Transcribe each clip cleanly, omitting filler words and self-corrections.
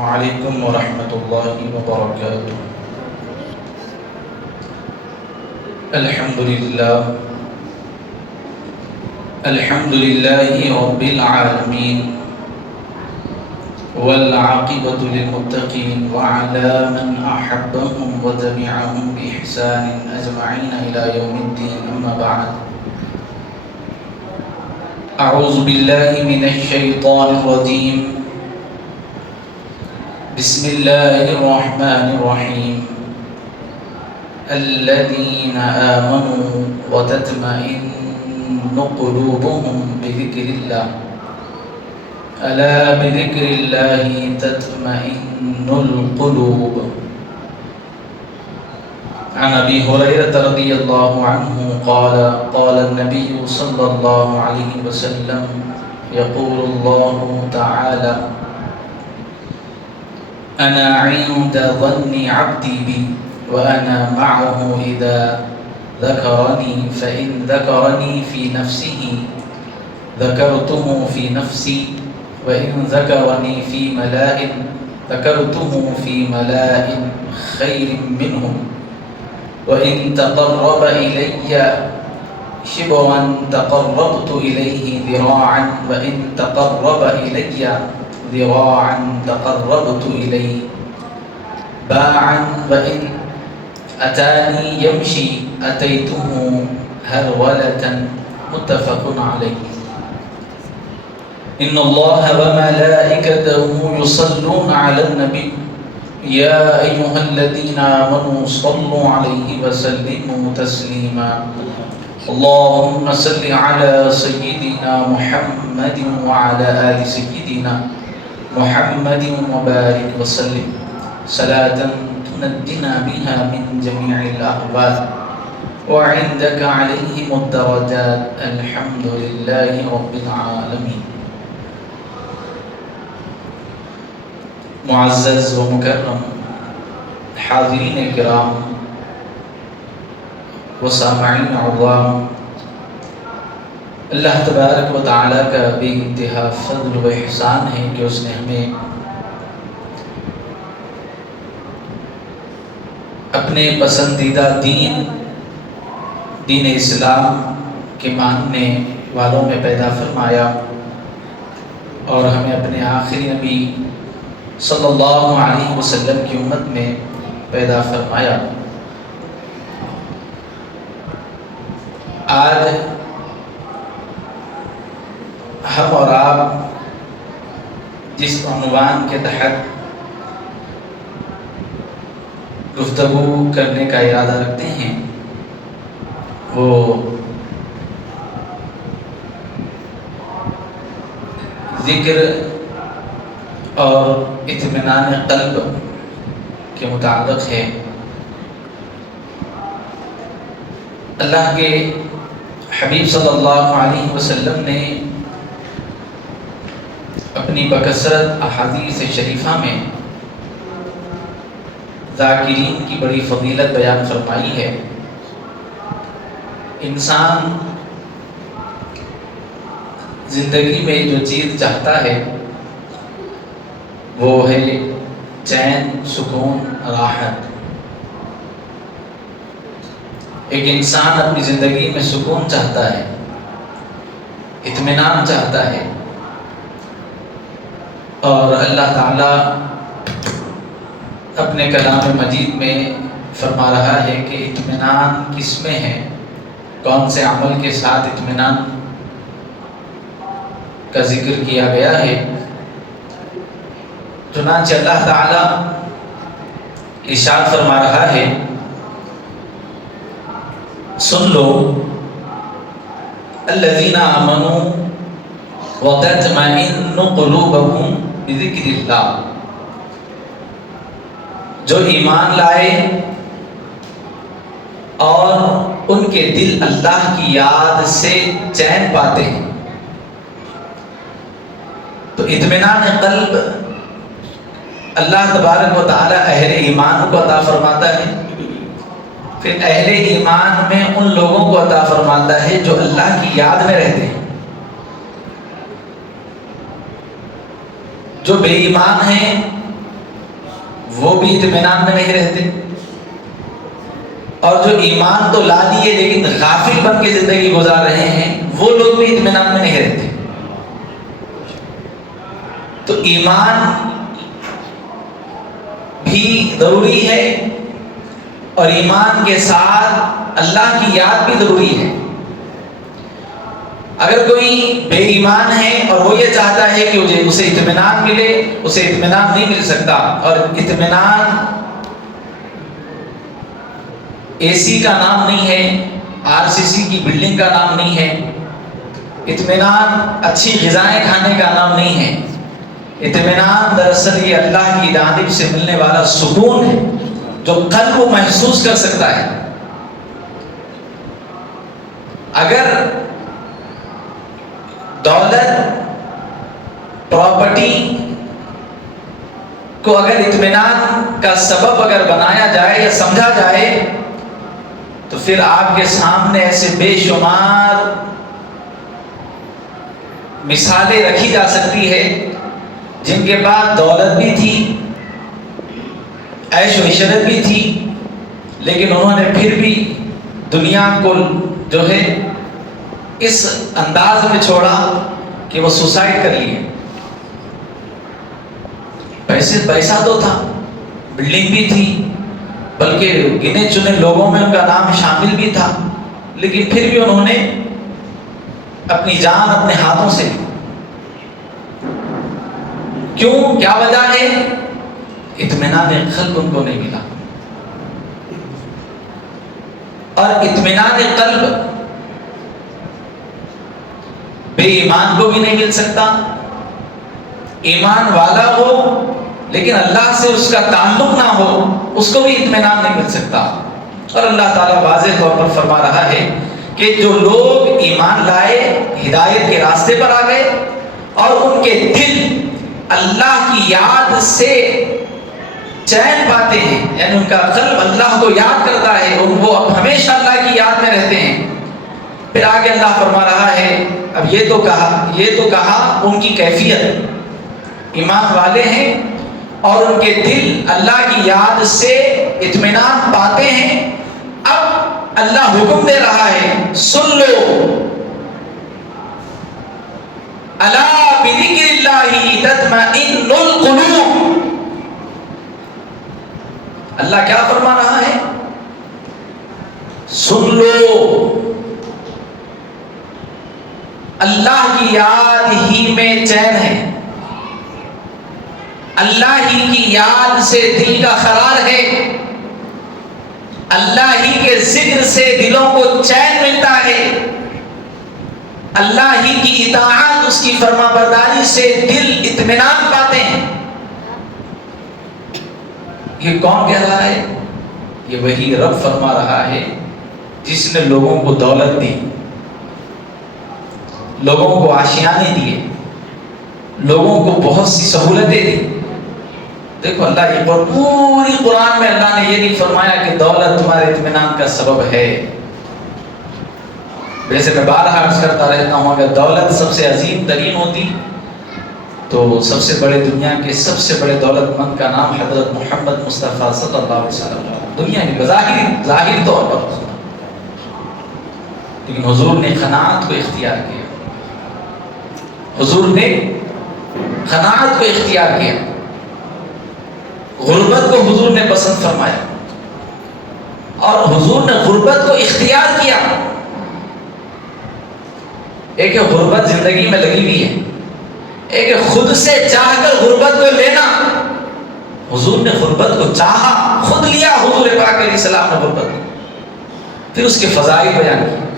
وعلیکم ورحمۃ اللہ وبرکاتہ۔ الحمد للہ رب العالمین والعاقبۃ للمتقین وعلی من احبهم وتبعهم بإحسان اجمعین الی یوم الدین، اما بعد۔ اعوذ باللہ من الشیطان الرجیم، بسم اللہ الرحمن الرحیم۔ الذین آمنوا وتطمئن قلوبهم بذکر اللہ، الا بذکر اللہ تطمئن القلوب۔ عن ابی ہریرہ رضی اللہ عنہ قال قال النبی صلی اللہ علیہ وسلم یقول اللہ تعالی انا عند ظن عبدی بی وانا معه اذا ذكرني فإن ذكرني في نفسه ذكرته في نفسي وإن ذكرني في ملأ ذكرته في ملأ خير منهم وإن تقرب إلي شبرا تقربت إليه ذراعا وإن تقرب إلي ذراعا تقربت إليه باعا وإن أتاني يمشي أتيته هرولة، متفق عليه۔ إن الله وملائكته يصلون على النبي يا أيها الذين آمنوا صلوا عليه وسلموا تسليما۔ اللهم صل على سيدنا محمد وعلى آل سيدنا محمد وبارك وسلم صلاة تنجنا بها من جميع الأهوال وعندك عليهم الدرجات، الحمد لله رب العالمين۔ معزز و مکرم حاضرین کرام و سامعین عظام، اللہ تبارک و تعالیٰ کا بے انتہا فضل و احسان ہے کہ اس نے ہمیں اپنے پسندیدہ دین اسلام کے ماننے والوں میں پیدا فرمایا اور ہمیں اپنے آخری نبی صلی اللہ علیہ وسلم کی امت میں پیدا فرمایا۔ آج ہم اور آپ جس عنوان کے تحت گفتگو کرنے کا ارادہ رکھتے ہیں وہ ذکر اور اطمینان قلب کے متعلق ہے۔ اللہ کے حبیب صلی اللہ علیہ وسلم نے اپنی بکثرت احادیث شریفہ میں ذاکرین کی بڑی فضیلت بیان فرمائی ہے۔ انسان زندگی میں جو چیز چاہتا ہے وہ ہے چین، سکون، راحت۔ ایک انسان اپنی زندگی میں سکون چاہتا ہے، اطمینان چاہتا ہے، اور اللہ تعالیٰ اپنے کلام مجید میں فرما رہا ہے کہ اطمینان کس میں ہے، کون سے عمل کے ساتھ اطمینان کا ذکر کیا گیا ہے۔ چنانچہ اللہ تعالیٰ ارشاد فرما رہا ہے، سن لو الذین آمنوا وتطمئن قلوبهم بذکر اللہ، جو ایمان لائے اور ان کے دل اللہ کی یاد سے چین پاتے ہیں۔ تو اطمینان قلب اللہ تبارک و تعالی اہل ایمان کو عطا فرماتا ہے، پھر اہل ایمان میں ان لوگوں کو عطا فرماتا ہے جو اللہ کی یاد میں رہتے ہیں۔ جو بے ایمان ہیں وہ بھی اطمینان میں نہیں رہتے، اور جو ایمان تو لا لیے لیکن غافل بن کے زندگی گزار رہے ہیں وہ لوگ بھی اطمینان میں نہیں رہتے۔ تو ایمان بھی ضروری ہے، اور ایمان کے ساتھ اللہ کی یاد بھی ضروری ہے۔ اگر کوئی بے ایمان ہے اور وہ یہ چاہتا ہے کہ اسے اطمینان ملے، اسے اطمینان نہیں مل سکتا، اور اطمینان اے سی کا نام نہیں ہے، RCC کی بلڈنگ کا نام نہیں ہے، اطمینان اچھی غذائیں کھانے کا نام نہیں ہے۔ اطمینان دراصل یہ اللہ کی جانب سے ملنے والا سکون ہے جو قلب کو محسوس کر سکتا ہے۔ اگر دولت، پراپرٹی کو اگر اطمینان کا سبب اگر بنایا جائے یا سمجھا جائے تو پھر آپ کے سامنے ایسے بے شمار مثالیں رکھی جا سکتی ہے جن کے پاس دولت بھی تھی، عیش و عشرت بھی تھی، لیکن انہوں نے پھر بھی دنیا کو جو ہے اس انداز میں چھوڑا کہ وہ سوسائڈ کر لیے۔ پیسہ تو تھا، بلڈنگ بھی تھی، بلکہ گنے چنے لوگوں میں ان کا نام شامل بھی تھا، لیکن پھر بھی انہوں نے اپنی جان اپنے ہاتھوں سے لی۔ کیوں؟ کیا وجہ ہے؟ اطمینان قلب ان کو نہیں ملا، اور اطمینان قلب بے ایمان کو بھی نہیں مل سکتا۔ ایمان والا ہو لیکن اللہ سے اس کا تعلق نہ ہو، اس کو بھی اطمینان نہیں مل سکتا۔ اور اللہ تعالیٰ واضح طور پر فرما رہا ہے کہ جو لوگ ایمان لائے، ہدایت کے راستے پر آ گئے، اور ان کے دل اللہ کی یاد سے چین پاتے ہیں، یعنی ان کا قلب اللہ کو یاد کرتا ہے، وہ اب ہمیشہ اللہ کی یاد میں رہتے ہیں۔ پھر آگے اللہ فرما رہا ہے، اب یہ تو کہا ان کی کیفیت، ایمان والے ہیں اور ان کے دل اللہ کی یاد سے اطمینان پاتے ہیں۔ اب اللہ حکم دے رہا ہے، سن لو، الا بذکر اللہ تطمئن القلوب۔ اللہ کیا فرما رہا ہے؟ سن لو، اللہ کی یاد ہی میں چین ہے، اللہ ہی کی یاد سے دل کا قرار ہے، اللہ ہی کے ذکر سے دلوں کو چین ملتا ہے، اللہ ہی کی اطاعت، اس کی فرما برداری سے دل اطمینان پاتے ہیں۔ یہ کون کہہ رہا ہے؟ یہ وہی رب فرما رہا ہے جس نے لوگوں کو دولت دی، لوگوں کو آشیانے دیے، لوگوں کو بہت سی سہولتیں دی۔ دیکھو اللہ یہ پوری قرآن میں اللہ نے یہ نہیں فرمایا کہ دولت تمہارے اطمینان کا سبب ہے۔ ویسے میں بارہا عرض کرتا رہتا ہوں، اگر دولت سب سے عظیم ترین ہوتی تو سب سے بڑے دنیا کے سب سے بڑے دولت مند کا نام حضرت محمد مصطفیٰ صلی اللہ علیہ وسلم، دنیا کی ظاہری طور پر، لیکن حضور نے قناعت کو اختیار کیا، حضور نے قناعت کو اختیار کیا، غربت کو حضور نے پسند فرمایا، اور حضور نے غربت کو اختیار کیا۔ ایک ہے غربت زندگی میں لگی ہوئی ہے، ایک ہے خود سے چاہ کر غربت کو لینا۔ حضور نے غربت کو چاہا، خود لیا حضور پاک علیہ السلام نے غربت کو، پھر اس کے فضائل بیان کیے۔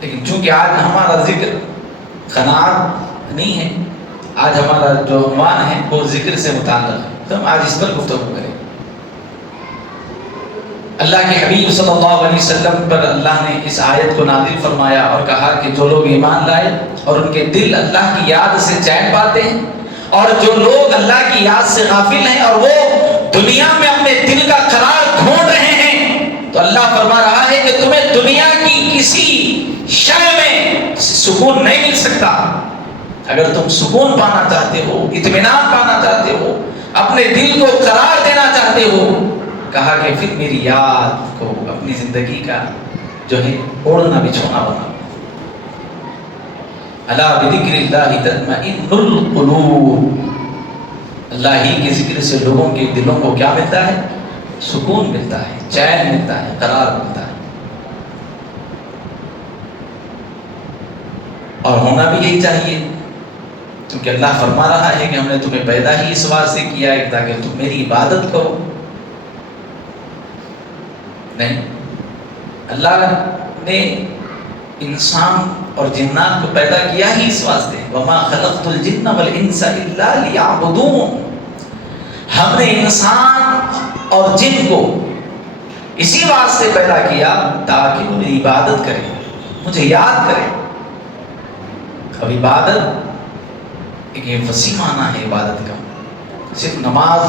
لیکن چونکہ آج ہمارا ذکر قناعت نہیں ہے، آج ہمارا جو عنوان ہے وہ ذکر سے متعلق ہے، تو ہم آج اس پر گفتگو کریں۔ اللہ کے حبیب صلی اللہ علیہ وسلم پر اللہ نے اس آیت کو نازل فرمایا اور کہا کہ جو لوگ ایمان لائے اور ان کے دل اللہ کی یاد سے چین پاتے ہیں، اور جو لوگ اللہ کی یاد سے غافل ہیں اور وہ دنیا میں اپنے دل کا قرار ڈھونڈ رہے ہیں، تو اللہ فرما رہا ہے کہ تمہیں دنیا کی کسی شے میں سکون نہیں مل سکتا، اگر تم سکون پانا چاہتے ہو، اطمینان پانا چاہتے ہو، اپنے دل کو قرار دینا چاہتے ہو، کہا کہ پھر میری یاد کو اپنی زندگی کا جو ہے اوڑھنا بچھونا بنا. الا بذکر اللہ تطمئن القلوب. اللہ ہی کے ذکر سے لوگوں کے دلوں کو کیا ملتا ہے؟ سکون ملتا ہے، چین ملتا ہے، قرار ملتا ہے. اور ہونا بھی یہی چاہیے، کیونکہ اللہ فرما رہا ہے کہ ہم نے تمہیں پیدا ہی اس واسطے کیا ہے تاکہ تم میری عبادت کرو. نہیں، اللہ نے انسان اور جنات کو پیدا کیا ہی اس واسطے. وما خلقت الجن والانس الا لیعبدون. ہم نے انسان اور جن کو اسی واسطے پیدا کیا تاکہ وہ میری عبادت کریں، مجھے یاد کریں. اب عبادت ایک وسیع معنی ہے عبادت کا. صرف نماز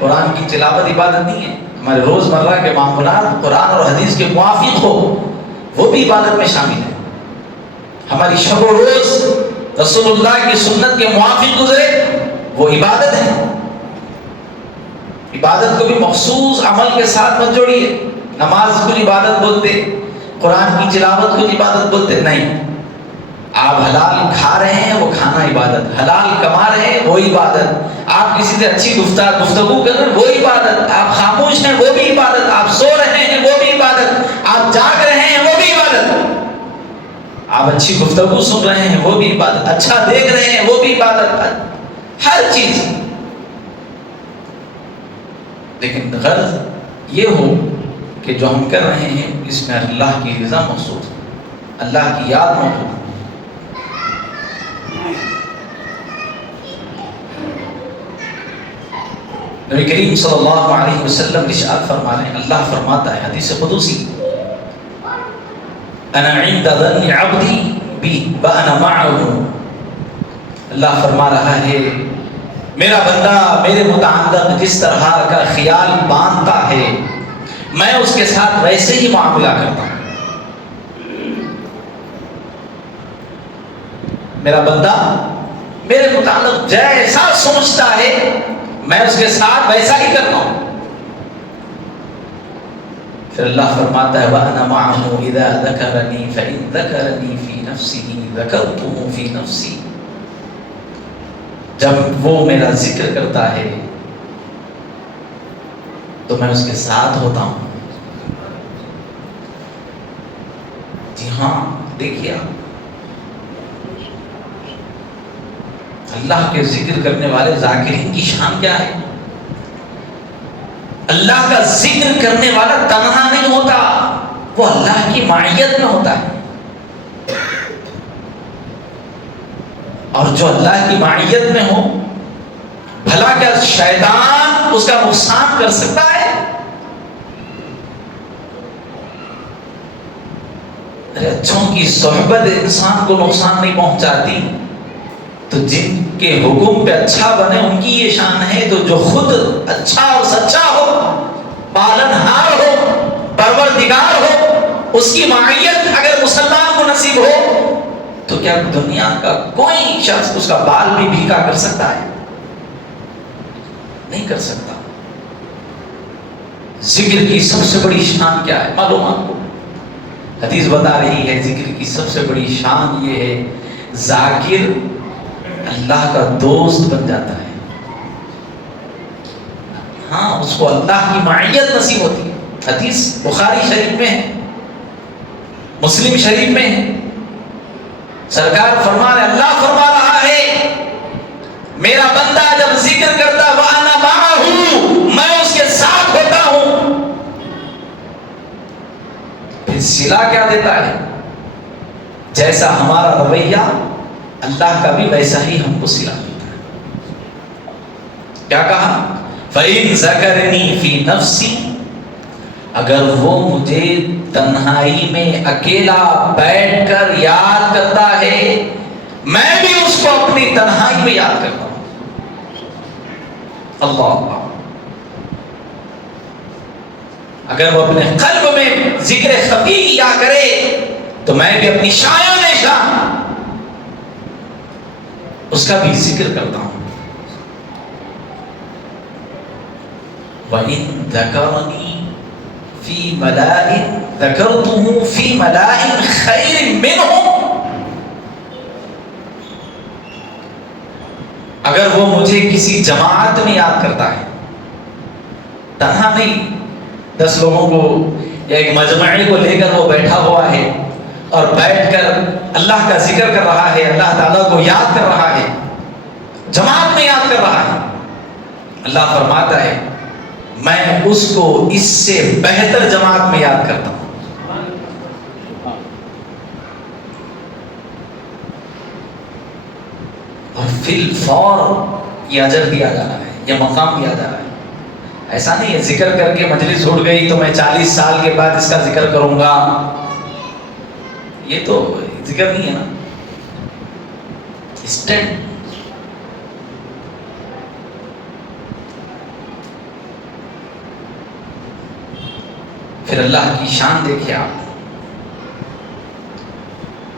قرآن کی تلاوت عبادت نہیں ہے. ہمارے روزمرہ کے معاملات قرآن اور حدیث کے موافق ہو وہ بھی عبادت میں شامل ہے. ہماری شب و روز رسول اللہ کی سنت کے موافق گزرے وہ عبادت ہے. عبادت کو بھی مخصوص عمل کے ساتھ مت جوڑیے. نماز کو عبادت بولتے، قرآن کی تلاوت کو عبادت بولتے نہیں. آپ حلال کھا رہے ہیں وہ کھانا عبادت، حلال کما رہے ہیں وہ عبادت، آپ کسی سے اچھی گفتگو کر رہے ہیں وہ عبادت، آپ خاموش ہیں وہ بھی عبادت، آپ سو رہے ہیں وہ بھی عبادت، آپ جاگ رہے ہیں وہ بھی عبادت، آپ اچھی گفتگو سن رہے ہیں وہ بھی عبادت، اچھا دیکھ رہے ہیں وہ بھی عبادت، ہر چیز. لیکن غرض یہ ہو کہ جو ہم کر رہے ہیں اس میں اللہ کی رضا مقصود، اللہ کی یاد موجود. نبی کریم صلی اللہ علیہ وسلم ارشاد فرما رہے ہیں، اللہ فرماتا ہے حدیث قدسی، انا عند ظن عبدی بی وانا معه. اللہ فرما رہا ہے میرا بندہ میرے متعلق جس طرح کا خیال باندھتا ہے میں اس کے ساتھ ویسے ہی معاملہ کرتا ہوں. میرا بندہ میرے متعلق جیسا سوچتا ہے میں اس کے ساتھ ویسا ہی کرتا ہوں. پھر اللہ فرماتا ہے وَأَنَا مَعَهُ إِذَا ذَكَرَنِي فَإِن ذَكَرَنِي فِي نَفْسِهِ ذَكَرْتُهُ فِي نَفْسِي. جب وہ میرا ذکر کرتا ہے تو میں اس کے ساتھ ہوتا ہوں. جی ہاں، دیکھیے اللہ کے ذکر کرنے والے ذاکرین کی شان کیا ہے. اللہ کا ذکر کرنے والا تنہا نہیں ہوتا، وہ اللہ کی معیت میں ہوتا ہے. اور جو اللہ کی معیت میں ہو بھلا کیا شیطان اس کا نقصان کر سکتا ہے؟ اچھوں کی صحبت انسان کو نقصان نہیں پہنچاتی، تو جن کے حکم پہ اچھا بنے ان کی یہ شان ہے. تو جو خود اچھا اور سچا ہو، پالنہار ہو، پروردگار ہو، اس کی معیت اگر مسلمان کو نصیب ہو تو کیا دنیا کا کوئی شخص اس کا بال بھی بھیکا کر سکتا ہے؟ نہیں کر سکتا. ذکر کی سب سے بڑی شان کیا ہے معلوم آپ کو؟ حدیث بتا رہی ہے ذکر کی سب سے بڑی شان یہ ہے ذاکر اللہ کا دوست بن جاتا ہے. ہاں، اس کو اللہ کی معیت نصیب ہوتی ہے. حدیث بخاری شریف میں ہے، مسلم شریف میں ہے. سرکار فرما رہے، اللہ فرما رہا ہے میرا بندہ جب ذکر کرتا وَأَنَا مَعَهُ، میں اس کے ساتھ ہوتا ہوں. پھر صلہ کیا دیتا ہے؟ جیسا ہمارا رویہ اللہ کا بھی ویسا ہی ہم کو صلہ دیتا ہے. کیا کہا؟ فَإِن ذَكَرَنِي فِي نَفْسِي. اگر وہ مجھے تنہائی میں اکیلا بیٹھ کر یاد کرتا ہے میں بھی اس کو اپنی تنہائی میں یاد کرتا ہوں. اللہ. اگر وہ اپنے قلب میں ذکر خفی کیا کرے تو میں بھی اپنی شایان شان اس کا بھی ذکر کرتا ہوں. وَإِن ذَكَرَنِي فِي مَلَائِن ذَكَرْتُهُ فِي مَلَائِن خَيْرٍ مِّنْهُمْ. اگر وہ مجھے کسی جماعت میں یاد کرتا ہے، تنہا نہیں، 10 لوگوں کو یا ایک مجمعے کو لے کر وہ بیٹھا ہوا ہے اور بیٹھ کر اللہ کا ذکر کر رہا ہے، اللہ تعالیٰ کو یاد کر رہا ہے، جماعت میں یاد کر رہا ہے، اللہ فرماتا ہے میں اس کو اس سے بہتر جماعت میں یاد کرتا ہوں. اور فی الفور یہ اجر دیا جا رہا ہے، یہ مقام دیا جا رہا ہے. ایسا نہیں ہے ذکر کر کے مجلس اٹھ گئی تو میں 40 سال کے بعد اس کا ذکر کروں گا، یہ تو ذکر نہیں ہے نا. اسٹینڈ. پھر اللہ کی شان دیکھیں آپ،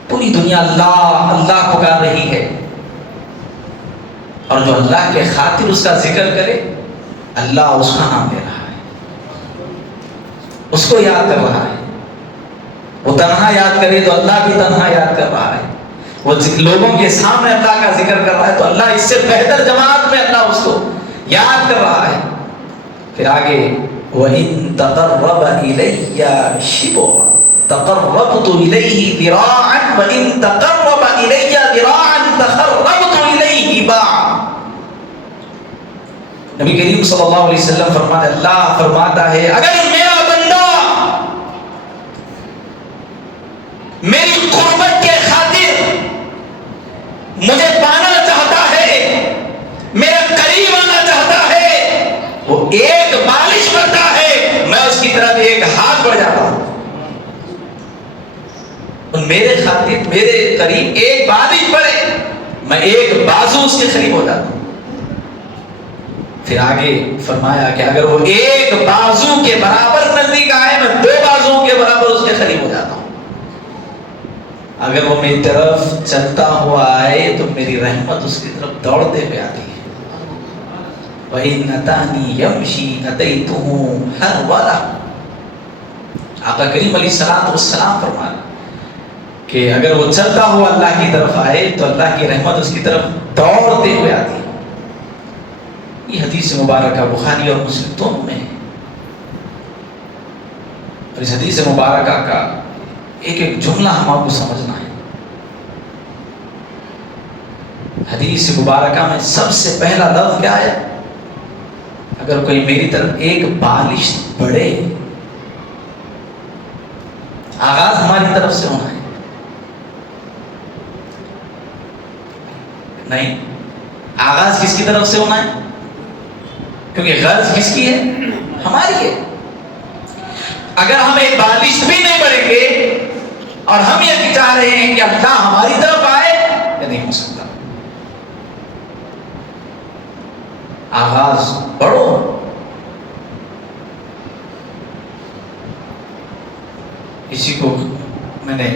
پوری دنیا اللہ اللہ پکار رہی ہے، اور جو اللہ کے خاطر اس کا ذکر کرے اللہ اس کا نام لے رہا ہے، اس کو یاد کر رہا ہے. وہ تنہا یاد کرے تو اللہ بھی تنہا یاد کر رہا ہے. وہ لوگوں کے سامنے اللہ کا ذکر کر رہا ہے تو اللہ اس سے بہتر جماعت میں اللہ اس کو یاد کر رہا ہے. پھر آگے وَإِن تَقَرَّبَ إِلَيَّ شِبْرًا تَقَرَّبْتُ إِلَيْهِ ذِرَاعًا وَإِن تَقَرَّبَ إِلَيَّ ذِرَاعًا تَقَرَّبْتُ إِلَيْهِ بَاعًا. نبی کریم صلی اللہ علیہ وسلم فرماتے، اللہ فرماتا ہے اگر میرا بندہ میری قربت کے خاطر مجھے پانا چاہتا ہے، میرے قریب آنا چاہتا ہے، وہ ایک بالش بڑھتا ہے، میں اس کی طرف ایک ہاتھ بڑھ جاتا ہوں. میرے خاطر میرے قریب ایک بالش بڑھے، میں ایک بازو اس کے قریب ہو جاتا ہوں. پھر آگے فرمایا کہ اگر وہ ایک بازو کے برابر نزدیک آئے میں 2 بازوؤں کے برابر اس کے قریب ہو جاتا ہوں. اگر وہ میری طرف چلتا ہوا آئے تو میری رحمت اس کی طرف دوڑتے ہوئے آتی ہے. وَإِنْ أَتَانِي يَمْشِي أَتَيْتُهُ هَرْوَلًا. آقا کریم علیہ السلام فرمایا کہ اگر وہ چلتا ہوا اللہ کی طرف آئے تو اللہ کی رحمت اس کی طرف دوڑتے ہوئے آتی ہے. یہ حدیث مبارکہ بخاری اور مسلم دونوں میں ہے. اور اس حدیث مبارکہ کا ایک ایک جملہ ہم آپ کو سمجھنا ہے. حدیث مبارکہ میں سب سے پہلا لفظ کیا ہے؟ اگر کوئی میری طرف ایک بالش بڑھے، آغاز ہماری طرف سے ہونا ہے. نہیں، آغاز کس کی طرف سے ہونا ہے؟ کیونکہ غرض کس کی ہے؟ ہماری ہے. اگر ہم ایک بالش بھی نہیں بڑھیں گے اور ہم یہ چاہ رہے ہیں کہ اللہ ہماری طرف آئے، یہ نہیں ہو سکتا. آغاز بڑھو. اسی کو میں نے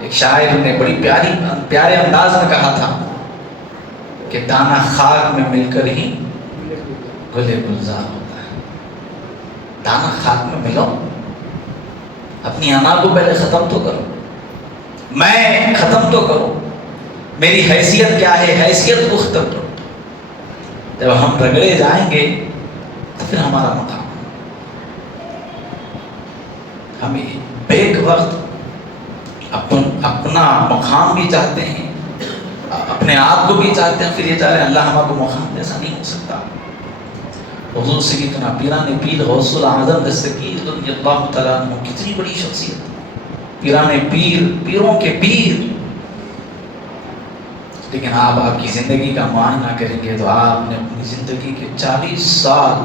ایک شاعر نے بڑی پیارے انداز میں کہا تھا کہ دانہ خاک میں مل کر ہی گلے گلزار ہوتا ہے. دانہ خاک میں ملو، اپنی انا کو پہلے ختم تو کرو، میں ختم تو کرو، میری حیثیت کیا ہے، حیثیت کو ختم کرو. جب ہم رگڑے جائیں گے تو پھر ہمارا مقام. ہمیں بیک وقت اپنا مقام بھی چاہتے ہیں، اپنے آپ کو بھی چاہتے ہیں، پھر یہ چاہ رہے ہیں اللہ ہمارا کو مقام ایسا نہیں ہو سکتا. حضور سیدنا پیران پیر غوث الاعظم دستگیر رضی اللہ تعالیٰ عنہ کتنی بڑی شخصیت. پیران پیر، پیروں کے پیر. لیکن آپ کی زندگی کا معائنہ کریں گے تو آپ نے اپنی زندگی کے 40 سال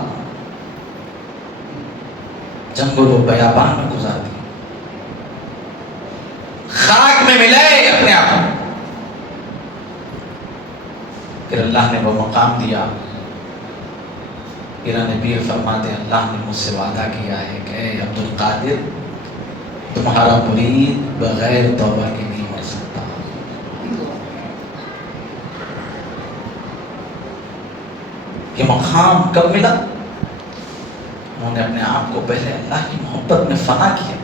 جنگل و بیابان میں گزار دی. خاک میں ملائے اپنے آپ کو. پھر اللہ نے وہ مقام دیا. پیران پیر فرماتے ہیں اللہ نے مجھ سے وعدہ کیا ہے کہ اے عبد القادر، تمہارا مرید بغیر توبہ کے نہیں مر سکتا. یہ مقام کب ملا؟ انہوں نے اپنے آپ کو پہلے اللہ کی محبت میں فنا کیا.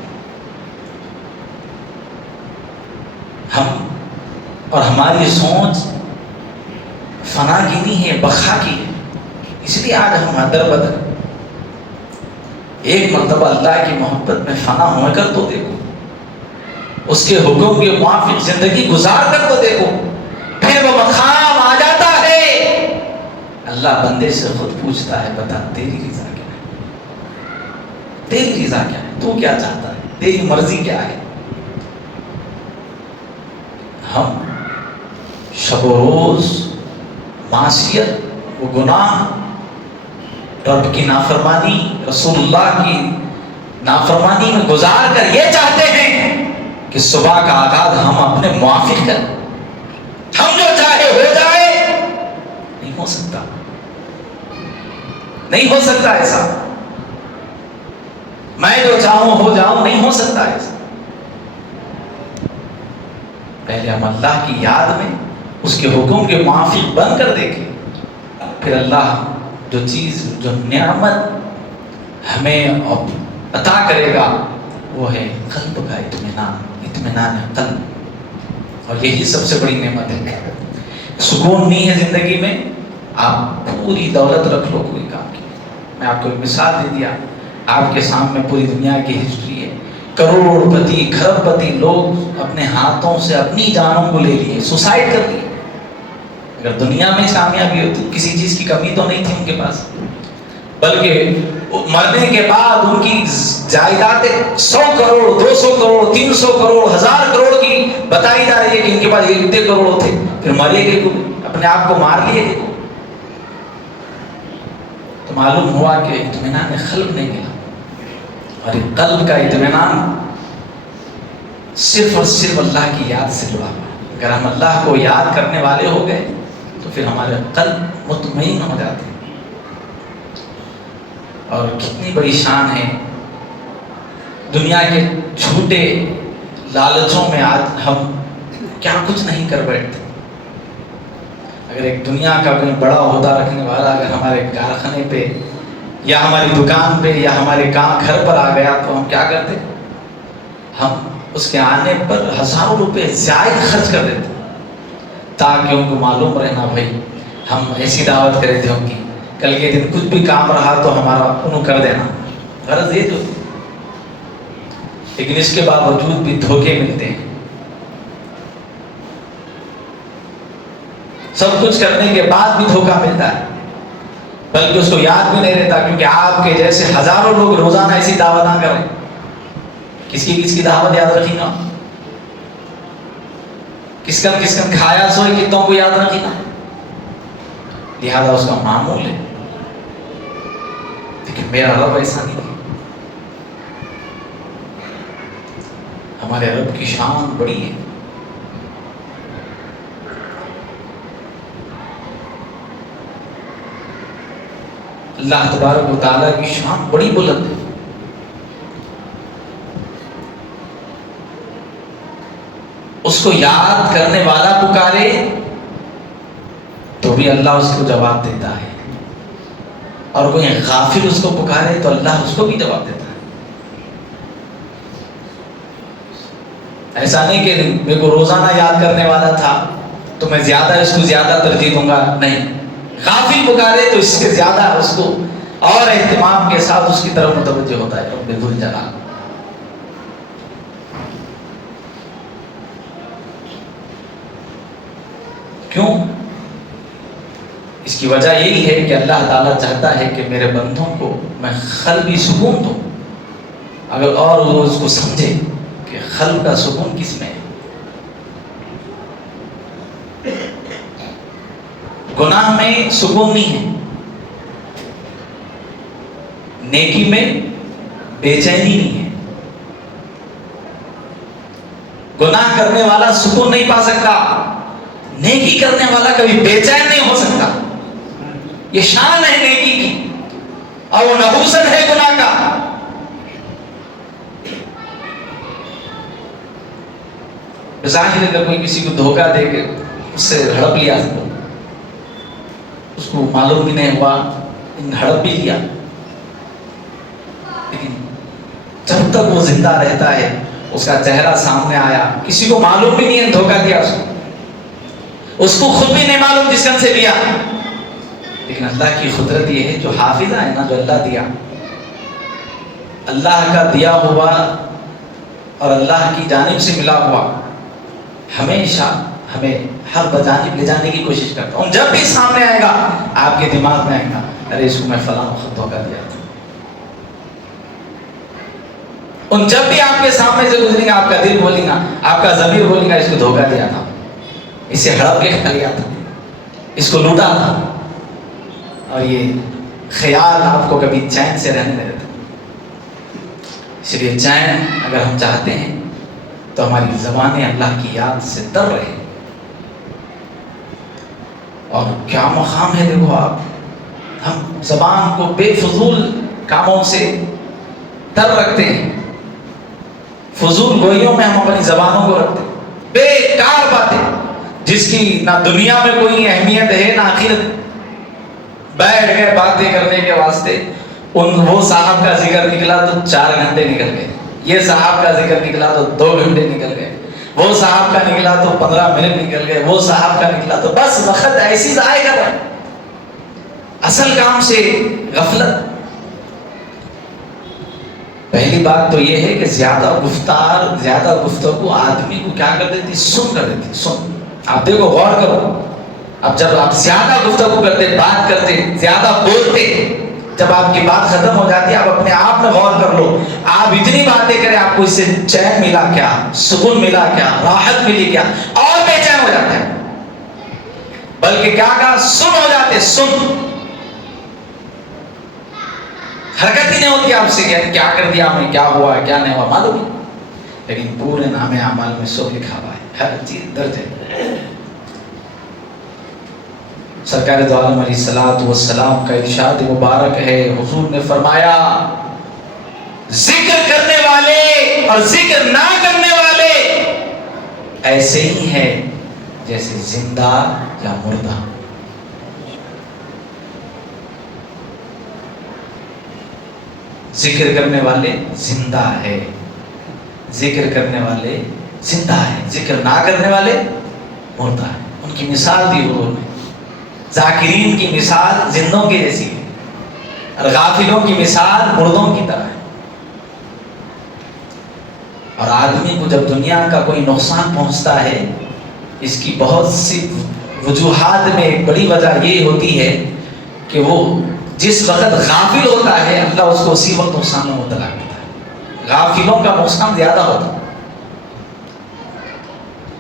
ہم اور ہماری سوچ فنا کی نہیں ہے، بقا کی ہے. اس لیے آج ہم ادر بدر. ایک مرتبہ اللہ کی محبت میں فنا ہو کر تو دیکھو، اس کے حکم کے موافق زندگی گزار کر تو دیکھو، پھر وہ مقام آ جاتا ہے. اللہ بندے سے خود پوچھتا ہے بتا تیری رضا کیا ہے، تیری رضا کیا ہے، تو کیا چاہتا ہے، تیری مرضی کیا ہے. ہم شب و روز معصیت و گناہ، رب کی نافرمانی، رسول اللہ کی نافرمانی میں گزار کر یہ چاہتے ہیں کہ صبح کا آغاز ہم اپنے موافق کریں، ہم جو چاہے ہو جائے. نہیں ہو سکتا، نہیں ہو سکتا ایسا. میں جو چاہوں ہو جاؤں، نہیں ہو سکتا ایسا. پہلے ہم اللہ کی یاد میں اس کے حکم کے موافق بن کر دیکھیں، پھر اللہ جو چیز، جو نعمت ہمیں عطا کرے گا وہ ہے قلب کا اطمینان، اطمینان قلب. اور یہی سب سے بڑی نعمت ہے. سکون نہیں ہے زندگی میں، آپ پوری دولت رکھ لو کوئی کام کی. میں آپ کو ایک مثال دے دیا، آپ کے سامنے پوری دنیا کی ہسٹری ہے. کروڑ پتی، کھرب پتی لوگ اپنے ہاتھوں سے اپنی جانوں کو لے لیے، سوسائڈ کر لیے. اگر دنیا میں کامیابی ہوتی، کسی چیز کی کمی تو نہیں تھی ان کے پاس، بلکہ مرنے کے بعد ان کی جائیدادیں 100 کروڑ 200 کروڑ 300 کروڑ 1000 کروڑ کی بتائی جا رہی ہے کہ ان کے پاس 1 کروڑ تھے. پھر مرے گئے، اپنے آپ کو مار لیے گئے. تو معلوم ہوا کہ اطمینان قلب نہیں ملا. اور قلب کا اطمینان صرف اور صرف اللہ کی یاد سے جڑا ہوا. اگر ہم اللہ کو یاد کرنے والے ہو گئے تو پھر ہمارے قلب مطمئن ہو جاتے ہیں. اور کتنی بڑی شان ہے، دنیا کے جھوٹے لالچوں میں آج ہم کیا کچھ نہیں کر بیٹھتے. اگر ایک دنیا کا کوئی بڑا عہدہ رکھنے والا اگر ہمارے کارخانے پہ یا ہماری دکان پہ یا ہمارے گھر پر آ گیا تو ہم کیا کرتے؟ ہم اس کے آنے پر ہزاروں روپے زائد خرچ کر دیتے تاکہ ان کو معلوم رہنا بھائی ہم ایسی دعوت کرے تھے ان کی، کل کے دن کچھ بھی کام رہا تو ہمارا انہوں کر دینا. غرض یہ جو، لیکن اس کے باوجود بھی دھوکے ملتے ہیں. سب کچھ کرنے کے بعد بھی دھوکہ ملتا ہے، بلکہ اس کو یاد بھی نہیں رہتا. کیونکہ آپ کے جیسے ہزاروں لوگ روزانہ ایسی دعوت نہ کریں. کس کی دعوت یاد رکھیں گا؟ کس کا کھایا سوئے کتنوں کو یاد رکھیں گا؟ لہذا اس کا معمول ہے. لیکن میرا رب ایسا نہیں ہے. ہمارے رب کی شان بڑی ہے. اللہ تبارک و تعالیٰ کی شان بڑی بلند ہے. اس کو یاد کرنے والا پکارے تو بھی اللہ اس کو جواب دیتا ہے، اور کوئی غافل اس کو پکارے تو اللہ اس کو بھی جواب دیتا ہے. ایسا نہیں کہ میرے کو روزانہ یاد کرنے والا تھا تو میں زیادہ اس کو زیادہ ترجیح دوں گا، نہیں. غافل پکارے تو اس سے زیادہ اس کو اور اہتمام کے ساتھ اس کی طرف متوجہ ہوتا ہے. رب ذوالجلال. کیوں؟ اس کی وجہ یہی ہے کہ اللہ تعالیٰ چاہتا ہے کہ میرے بندوں کو میں قلبی سکون دوں. اگر اور وہ اس کو سمجھے کہ قلب کا سکون کس میں ہے. گناہ میں سکون نہیں ہے، نیکی میں بے چینی نہیں ہے. گناہ کرنے والا سکون نہیں پا سکتا، نیکی کرنے والا کبھی بے چین نہیں ہو سکتا. یہ شان ہے نیکی کی، اور وہ نحوست ہے گناہ کا. ظاہر اگر کوئی کسی کو دھوکہ دے کے اس سے ہڑپ لیا اس کو معلوم بھی نہیں ہوا، ہڑپ بھی لیا، لیکن جب تک وہ زندہ رہتا ہے اس کا چہرہ سامنے آیا، کسی کو معلوم بھی نہیں ہے دھوکہ دیا اس کو خود بھی نہیں معلوم جس کن سے لیا، لیکن اللہ کی قدرت یہ ہے جو حافظہ ہے نا، جو اللہ دیا، اللہ کا دیا ہوا اور اللہ کی جانب سے ملا ہوا ہمیشہ ہمیں ہر بجانب لے جانے کی کوشش کرتا ہوں۔ جب بھی سامنے آئے گا آپ کے دماغ میں آئے گا ارے اس کو میں فلاں وقت دھوکہ دیا تھا، ان جب بھی آپ کے سامنے سے گزریں گا آپ کا دل بولے گا، آپ کا ضمیر بولے گا اس کو دھوکہ دیا تھا، اسے ہڑپ کے کھا لیا تھا، اس کو لوٹا تھا، اور یہ خیال آپ کو کبھی چین سے رہنے نہیں دیتا۔ اس لیے چین اگر ہم چاہتے ہیں تو ہماری زبانیں اللہ کی یاد سے تر رہے۔ اور کیا مقام ہے دیکھو آپ، ہم زبان کو بے فضول کاموں سے تر رکھتے ہیں، فضول گوئیوں میں ہم اپنی زبانوں کو رکھتے ہیں، بیکار باتیں جس کی نہ دنیا میں کوئی اہمیت ہے نہ آخرت، بیٹھ گئے باتیں کرنے کے واسطے، وہ صاحب کا ذکر نکلا تو 4 گھنٹے نکل گئے، یہ صاحب کا ذکر نکلا تو 2 گھنٹے نکل گئے، وہ صاحب کا نکلا تو 15 منٹ نکل گئے، وہ صاحب کا نکلا تو بس وقت ایسی ضائع کر رہے ہیں، اصل کام سے غفلت۔ پہلی بات تو یہ ہے کہ زیادہ گفتگو آدمی کو کیا کر دیتی؟ سن کر دیتی، سن۔ آپ دیکھو، غور کرو، اب جب آپ زیادہ گفتگو کرتے، بات کرتے، زیادہ بولتے، جب آپ کی بات ختم ہو جاتی ہے آپ اپنے آپ میں غور کر لو، آپ اتنی باتیں کریں آپ کو اس سے چین ملا کیا، سکون ملا کیا، راحت ملی کیا، اور بے چین ہو جاتے ہیں، بلکہ کیا کہا، سن ہو جاتے، سن، حرکت ہی نہیں ہوتی آپ سے کہ کیا کر دیا میں، کیا ہوا کیا نہیں ہوا معلوم نہیں، لیکن پورے نامے اعمال میں سب لکھا ہوا ہے، ہر چیز درج ہے۔ سرکار دو عالم علیہ الصلوۃ والسلام کا ارشاد مبارک ہے، حضور نے فرمایا ذکر کرنے والے اور ذکر نہ کرنے والے ایسے ہی ہیں جیسے زندہ یا مردہ۔ ذکر کرنے والے زندہ ہے، ذکر کرنے والے زندہ ہے، ذکر نہ کرنے والے مردہ ہے۔ ان کی مثال دی حضور نے، ذاکرین کی مثال زندوں کے جیسی ہے اور غافلوں کی مثال مردوں کی طرح ہے۔ اور آدمی کو جب دنیا کا کوئی نقصان پہنچتا ہے، اس کی بہت سی وجوہات میں ایک بڑی وجہ یہ ہوتی ہے کہ وہ جس وقت غافل ہوتا ہے اللہ اس کو اسی وقت نقصان میں مبتلا کرتا ہے۔ غافلوں کا نقصان زیادہ ہوتا ہے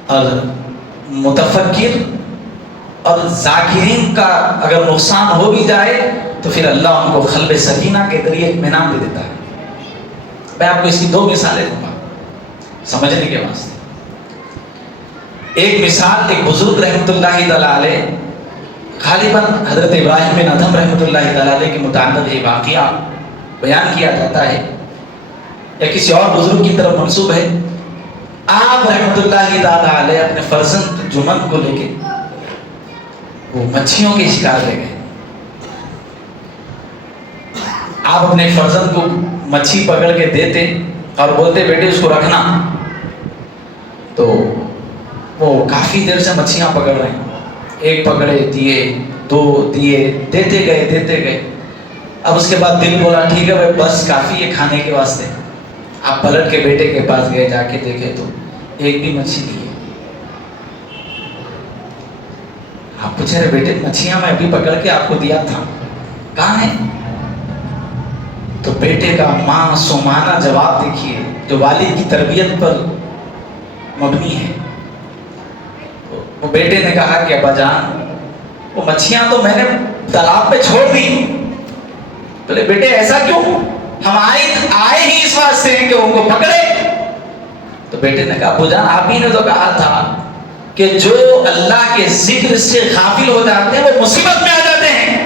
اور متفکر اور ذاکرین کا اگر نقصان ہو بھی جائے تو پھر اللہ ان کو قلب سکینہ کے ذریعے اطمینان دے دیتا ہے۔ میں آپ کو اس کی 2 مثالیں دوں گا سمجھنے کے واسطے۔ ایک مثال، ایک بزرگ رحمۃ اللہ تعالی علیہ، غالباً حضرت ابراہیم بن ادھم رحمۃ اللہ تعالی علیہ کے متعلق یہ واقعہ بیان کیا جاتا ہے یا کسی اور بزرگ کی طرف منسوب ہے۔ آپ رحمۃ اللہ تعالی علیہ اپنے فرزند جمن کو لے کے وہ مچھیوں کے شکار لے گئے۔ آپ اپنے فرزند کو مچھی پکڑ کے دیتے اور بولتے بیٹے اس کو رکھنا، تو وہ کافی دیر سے مچھیاں پکڑ رہے ہیں، ایک پکڑے، دیے، 2 دیے، دیتے گئے۔ اب اس کے بعد دل بولا ٹھیک ہے بھائی بس کافی ہے کھانے کے واسطے۔ آپ پلٹ کے بیٹے کے پاس گئے، جا کے دیکھے تو ایک بھی مچھی نہیں ہے۔ آپ پوچھے رہے بیٹے مچھیاں میں ابھی پکڑ کے آپ کو دیا تھا کہاں ہے؟ تو بیٹے کا معصومانہ جواب دیکھیے جو والد کی تربیت پر مبنی ہے۔ وہ بیٹے نے کہا کہ ابا جان وہ مچھیاں تو میں نے تالاب پہ چھوڑ دی۔ بولے بیٹے ایسا کیوں؟ ہم آئے ہی اس واسطے ہیں کہ ان کو پکڑے۔ تو بیٹے نے کہا ابو جان آپ ہی نے تو کہا تھا کہ جو اللہ کے ذکر سے غافل ہو جاتے ہیں وہ مصیبت میں آ جاتے ہیں،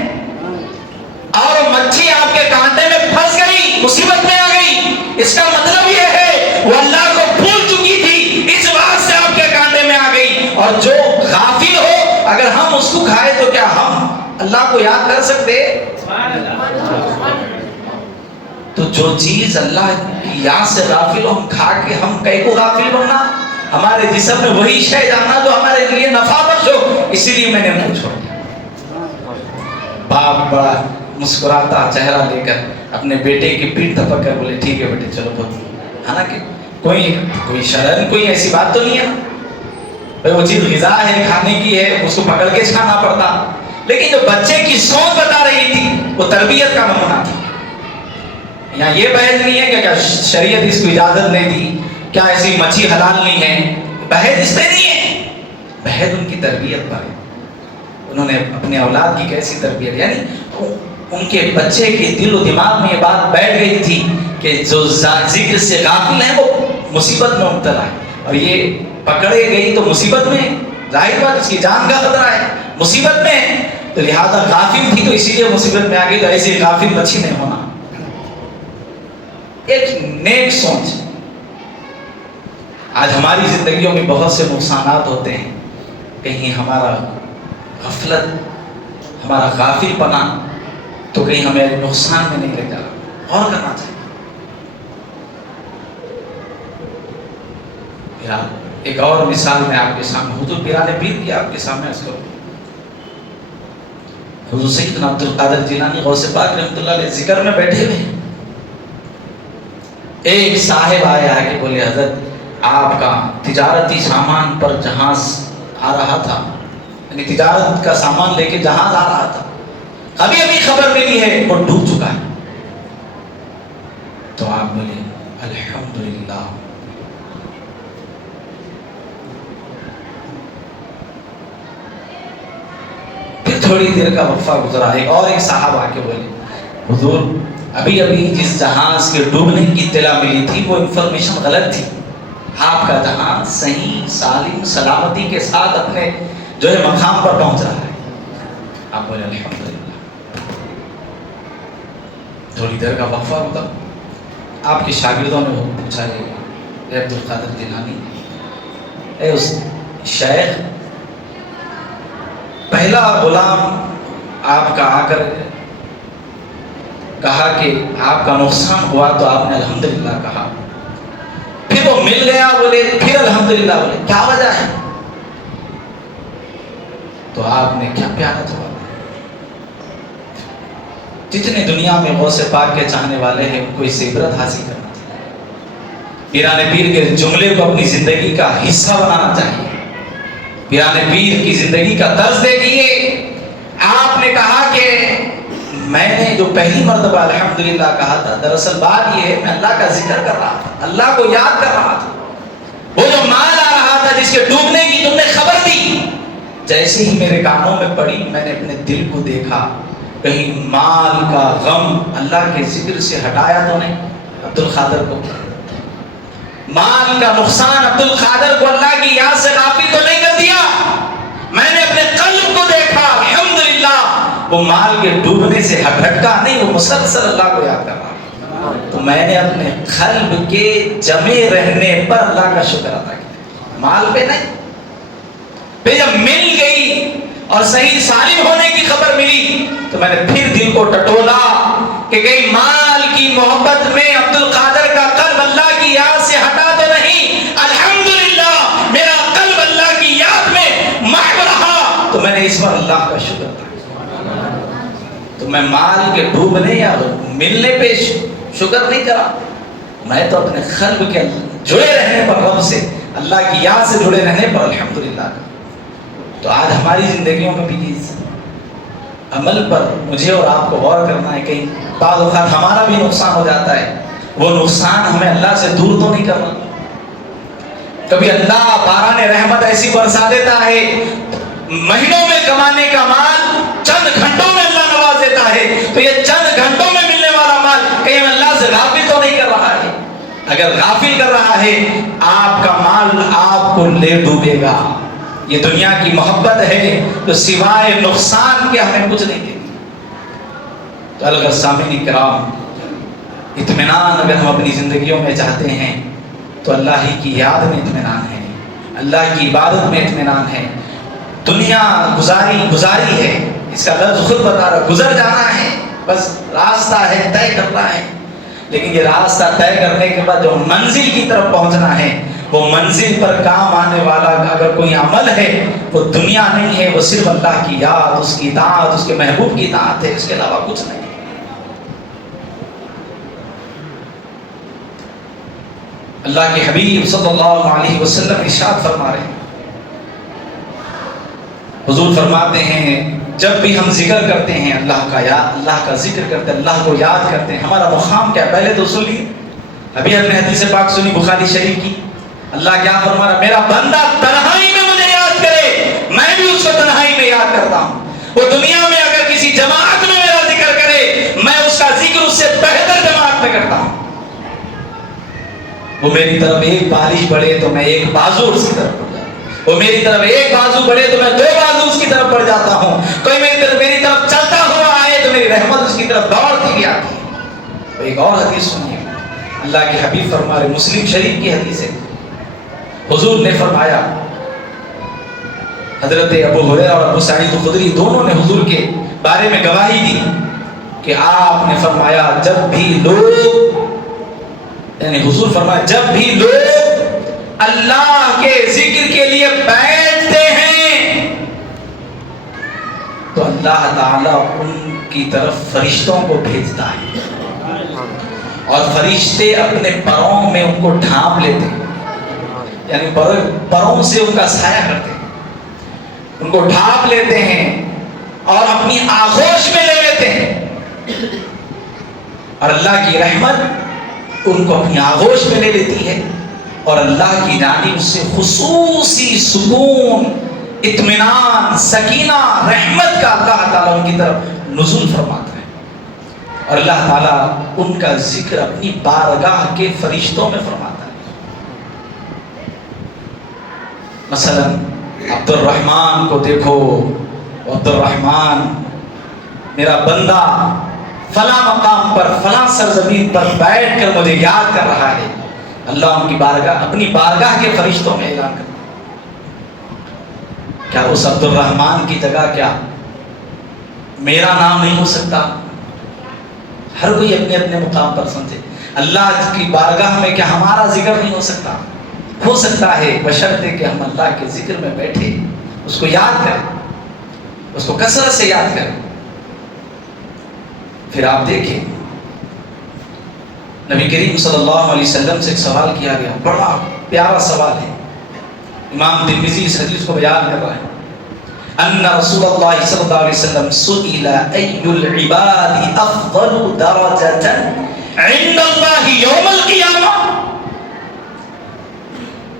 اور وہ مچھی آپ کے کانٹے میں پھنس گئی، مصیبت میں آ گئی۔ اس کا مطلب یہ ہے وہ اللہ کو بھول چکی تھی، اس بات سے آپ کے کانٹے میں آ گئی۔ اور جو غافل ہو اگر ہم اس کو کھائے تو کیا ہم اللہ اللہ کو یاد کر سکتے؟ تو جو چیز اللہ کی یاد سے غافل ہو، ہم کھا کے ہم کئی کو غافل بننا، ہمارے جسم میں وہی شے جانا جو ہمارے لیے نفع بخش ہو، اسی لیے میں نے منہ چھوڑ دیا۔ باپ بڑا مسکراتا چہرہ لے کر اپنے بیٹے کی پیٹھ تھپک کر بولے ٹھیک ہے بیٹے چلو بہت، حالانکہ کوئی شرم کوئی ایسی بات تو نہیں ہے بھائی، وہ چیز غذا ہے کھانے کی ہے، اس کو پکڑ کے کھانا پڑتا، لیکن جو بچے کی سوچ بتا رہی تھی وہ تربیت کا نمونہ تھا۔ یہاں یہ بحث نہیں ہے کہ کیا شریعت اس کو اجازت نہیں دی، کیا ایسی مچھی حلال نہیں ہے، بحث اس پہ نہیں ہے، بحث ان کی تربیت پر ہے، انہوں نے اپنے اولاد کی کیسی تربیت، یعنی ان کے بچے کے دل و دماغ میں یہ بات بیٹھ گئی تھی کہ جو ذکر سے غافل ہیں وہ مصیبت میں مبتلا ہے، اور یہ پکڑے گئی تو مصیبت میں، ظاہر بات اس کی جان کا خطرہ ہے، مصیبت میں، تو لہذا غافل تھی تو اسی لیے مصیبت میں آ گئی، تو ایسی غافل مچھی نہیں ہونا۔ ایک نیک سوچ۔ آج ہماری زندگیوں میں بہت سے نقصانات ہوتے ہیں، کہیں ہمارا غفلت، ہمارا غافل پنا تو کہیں ہمیں نقصان میں نہیں لے جا رہا، اور کرنا چاہیے۔ ایک اور مثال میں آپ کے سامنے حضور پیران پیر کی آپ کے سامنے عرض کروں۔ حضور سیدنا عبد القادر جیلانی غوث پاک رحمۃ اللہ علیہ ذکر میں بیٹھے ہوئے ہیں، ایک صاحب آیا ہے کہ بولے حضرت آپ کا تجارتی سامان پر جہاز آ رہا تھا، یعنی تجارت کا سامان لے کے جہاز آ رہا تھا، ابھی ابھی خبر ملی ہے وہ ڈوب چکا ہے۔ تو آپ بولے الحمدللہ۔ پھر تھوڑی دیر کا وقفہ گزرا، ایک صاحب آ کے بولے حضور ابھی ابھی جس جہاز کے ڈوبنے کی اطلاع ملی تھی وہ انفارمیشن غلط تھی، آپ کا جہاز صحیح سالم سلامتی کے ساتھ اپنے جو ہے مقام پر پہنچ رہا ہے۔ آپ بولے الحمدللہ۔ تھوڑی دیر کا وقفہ ہوتا، آپ کے شاگردوں نے پوچھا اے عبد القادر جیلانی، اے اس شیخ، پہلا غلام آپ کا آ کر کہا کہ آپ کا نقصان ہوا تو آپ نے الحمدللہ کہا، پھر وہ مل گیا بولے پھر الحمدللہ بولے، کیا وجہ ہے؟ تو آپ نے کیا پیارا جواب دیا۔ جتنے دنیا میں غوث پاک کے چاہنے والے ہیں ان کو اس سے عبرت حاصل کرنا چاہیے، پیران پیر کے جملے کو اپنی زندگی کا حصہ بنانا چاہیے، پیران پیر کی زندگی کا طرز دیکھیے۔ آپ نے کہا کہ میں نے جو پہلی مرتبہ الحمدللہ کہا تھا، دراصل بات یہ ہے میں اللہ کا ذکر کر رہا تھا، اللہ کو یاد کر رہا تھا، وہ جو مال آ رہا تھا جس کے ڈوبنے کی تم نے خبر دی، جیسے ہی میرے کانوں میں پڑی میں نے اپنے دل کو دیکھا، کہیں مال کا غم اللہ کے ذکر سے ہٹایا تو نہیں، عبد القادر کو مال کا نقصان عبد القادر کو اللہ کی یاد سے غافل تو نہیں کر دیا، میں نے اپنے قلب کو دیکھا الحمدللہ، وہ مال کے ڈوبنے سے ہٹکا نہیں، وہ مسلسل اللہ کو یاد کر رہا، تو میں نے اپنے قلب کے جمے رہنے پر اللہ کا شکر ادا کیا، مال پہ نہیں۔ پھر جب مل گئی اور صحیح سالم ہونے کی خبر ملی تو میں نے پھر دل کو ٹٹولا کہ کہیں مال کی محبت میں عبد القادر کا قلب اللہ کی یاد سے ہٹا تو نہیں، الحمدللہ میرا قلب اللہ کی یاد میں محو رہا، تو میں نے اس پر اللہ کا شکر ادا کیا۔ تو میں مال کے ڈوبنے یا ملنے پہ شکر نہیں کرا، میں تو اپنے قلب کے جڑے رہنے پر، رب سے اللہ کی یاد سے جڑے رہنے پر الحمدللہ۔ تو آج ہماری زندگیوں میں بھی اس عمل پر مجھے اور آپ کو غور کرنا ہے، کہیں بعض اوقات ہمارا بھی نقصان ہو جاتا ہے، وہ نقصان ہمیں اللہ سے دور تو نہیں کرنا، کبھی اللہ باران رحمت ایسی برسا دیتا ہے، مہینوں میں کمانے کا مال چند گھنٹوں میں اللہ نواز دیتا ہے، تو یہ چند گھنٹوں میں ملنے والا مال کہیں ہم اللہ سے غافل تو نہیں کر رہا ہے؟ اگر غافل کر رہا ہے آپ کا مال آپ کو لے ڈوبے گا۔ یہ دنیا کی محبت ہے تو سوائے نقصان کے ہمیں کچھ نہیں دیتی۔ تو اگر سامعین کرام، اطمینان اگر ہم اپنی زندگیوں میں چاہتے ہیں تو اللہ ہی کی یاد میں اطمینان ہے، اللہ کی عبادت میں اطمینان ہے، دنیا گزاری ہے، اس کا لفظ خود بتا رہا، گزر جانا ہے، بس راستہ ہے، طے کرنا ہے. لیکن یہ راستہ طے کرنے کے بعد جو منزل کی طرف پہنچنا ہے، وہ منزل پر کام آنے والا اگر کوئی عمل ہے وہ دنیا نہیں ہے، وہ صرف اللہ کی یاد، اس کی اطاعت، اس کے محبوب کی اطاعت ہے، اس کے علاوہ کچھ نہیں. اللہ کے حبیب صلی اللہ علیہ وسلم ارشاد فرما رہے ہیں، حضور فرماتے ہیں جب بھی ہم ذکر کرتے ہیں اللہ کا ذکر کرتے ہیں، اللہ کو یاد کرتے ہیں، ہمارا مقام کیا ہے؟ پہلے تو سنیے، ابھی ہم نے حدیث پاک سنی بخاری شریف کی. اللہ کیا فرما رہا ہے؟ میرا بندہ تنہائی میں مجھے یاد کرے، میں بھی اس کو تنہائی میں یاد کرتا ہوں. وہ دنیا میں اگر کسی جماعت میں میرا ذکر کرے، میں اس کا ذکر اس سے بہتر جماعت میں کرتا ہوں. وہ میری طرف ایک بالش بڑھے تو میں ایک بازو اس کی طرف بڑھ جاتا ہوں، وہ میری طرف ایک بازو بڑھے تو میں دو بازو اس کی طرف بڑھ جاتا ہوں. کوئی میری طرف چلتا ہوا آئے تو میری رحمت اس کی طرف دوڑتی بھی آتی ہے. ایک اور حدیث سنیے، اللہ کے حبیب فرما رہے، مسلم شریف کی حدیث ہے، حضور نے فرمایا، حضرت ابو ہریرہ اور ابو سعید خدری دونوں نے حضور کے بارے میں گواہی دی کہ آپ نے فرمایا جب بھی لوگ، یعنی حضور فرمایا جب بھی لوگ اللہ کے ذکر کے لیے بیٹھتے ہیں تو اللہ تعالیٰ ان کی طرف فرشتوں کو بھیجتا ہے، اور فرشتے اپنے پروں میں ان کو ڈھانپ لیتے ہیں، یعنی پروں سے ان کا سایہ کرتے ہیں، ان کو ڈھانپ لیتے ہیں اور اپنی آغوش میں لے لیتے ہیں، اور اللہ کی رحمت ان کو اپنی آغوش میں لے لیتی ہے، اور اللہ کی جانب سے خصوصی سکون، اطمینان، سکینہ، رحمت کا اللہ تعالیٰ ان کی طرف نزول فرماتا ہے، اور اللہ تعالیٰ ان کا ذکر اپنی بارگاہ کے فرشتوں میں فرماتا ہے. مثلا عبد الرحمن کو دیکھو، عبد الرحمن میرا بندہ فلاں مقام پر، فلاں سرزمین پر بیٹھ کر مجھے یاد کر رہا ہے. اللہ ان کی بارگاہ، اپنی بارگاہ کے فرشتوں میں اعلان کرتا ہے. کیا اس عبد الرحمن کی جگہ کیا میرا نام نہیں ہو سکتا؟ ہر کوئی اپنے اپنے مقام پر سمجھے. اللہ کی بارگاہ میں کیا ہمارا ذکر نہیں ہو سکتا؟ ہو سکتا ہے، بشرطے کہ ہم اللہ کے ذکر میں بیٹھے، اس کو یاد کریں، اس کو کثرت سے یاد کریں. پھر آپ دیکھیں نبی کریم صلی اللہ علیہ وسلم سے ایک سوال کیا گیا، بڑا پیارا سوال ہے، امام ترمذی اس حدیث کو بیان کر رہا ہے، ان رسول اللہ صلی اللہ علیہ وسلم سئل ای العباد افضل درجة عند اللہ یوم القیامہ.